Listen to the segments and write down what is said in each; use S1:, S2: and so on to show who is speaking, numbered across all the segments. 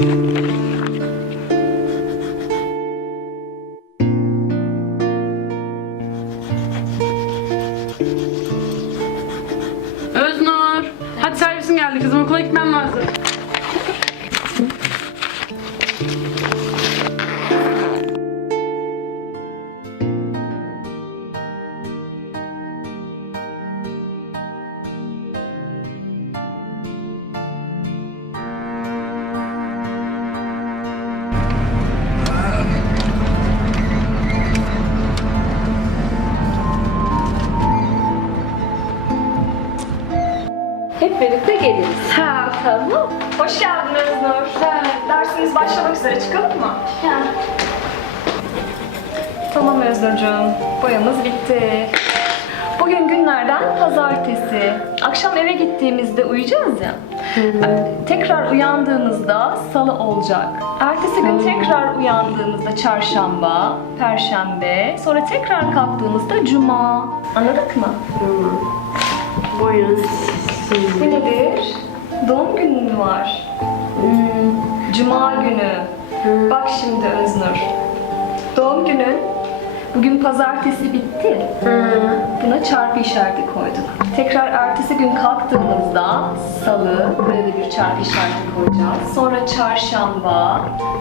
S1: Öznur.
S2: Hep birlikte geliriz.
S1: Ha.
S2: Tamam.
S3: Hoş geldin Öznur. Dersimiz başlamak üzere çıkalım mı? Tamam Öznurcuğum. Boyamız bitti. Bugün günlerden pazartesi. Akşam eve gittiğimizde uyuyacağız ya. Tekrar uyandığımızda salı olacak. Ertesi gün tekrar uyandığımızda çarşamba, perşembe, sonra tekrar kalktığımızda cuma. Anladık mı?
S1: Buyurun.
S3: Bu nedir? Doğum günün mü var? Cuma günü. Bak şimdi Öznur. Doğum günün bugün pazartesi bitti. Buna çarpı işareti koyduk. Tekrar ertesi gün kalktığımızda salı, buraya da bir çarpı işareti koyacağız. Sonra çarşamba,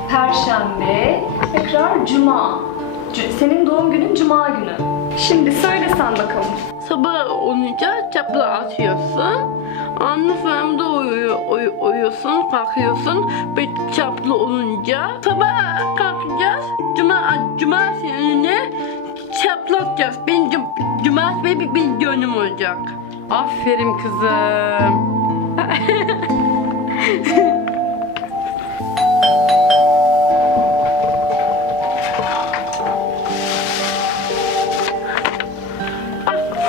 S3: perşembe, tekrar cuma. Senin doğum günün cuma günü. Şimdi söylesen bakalım.
S1: Sabah olunca çapla atıyorsun. Ondan sonra da uyuyor, uyu- uyuyorsun, kalkıyorsun. Bir çaplı olunca sabah kalkacağız. Cuma, cuma önüne çaplatacağız. Benim cum, cumartesi benim, benim gönlüm olacak. Aferin kızım.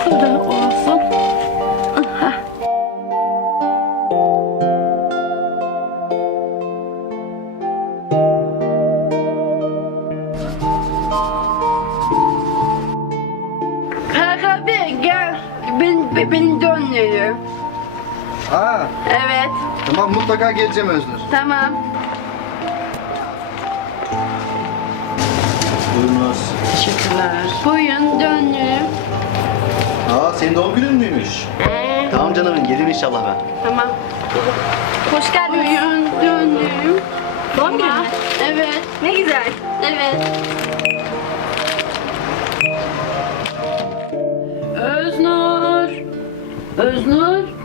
S1: Şurada olsun. Kalk abi gel. Ben, ben, beni dönüyorum.
S4: Aa,
S1: Evet
S4: tamam mutlaka geleceğim Öznur.
S1: tamam.
S4: Buyurunuz.
S1: Teşekkürler. Buyurun dönüyorum.
S4: Aa, senin doğum günün müymüş? Tamam canım, gelirim inşallah ben.
S1: Tamam.
S3: Hoş geldiniz.
S1: Buyurun dönüyorum.
S3: Doğum günü mü?
S1: Evet.
S3: Ne güzel.
S1: Evet. Öznur. Öznur.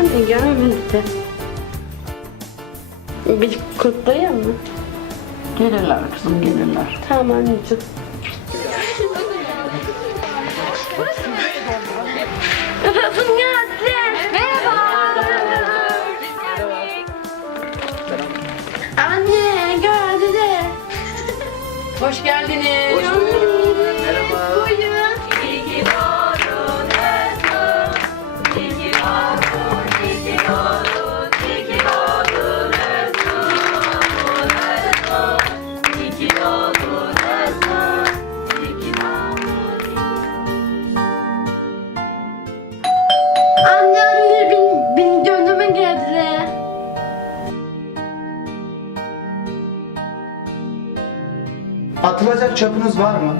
S1: Anne gelmedi. Bir kutlayalım mı?
S5: Gelirler kızım gelirler.
S1: Tamam anneciğim. Efendim geldi. Merhaba. Anne geldi de. Hoş geldiniz.
S4: Hoş bulduk.
S1: Anne anne bin, bin dönüme geldiler.
S4: Atılacak çöpünüz var mı?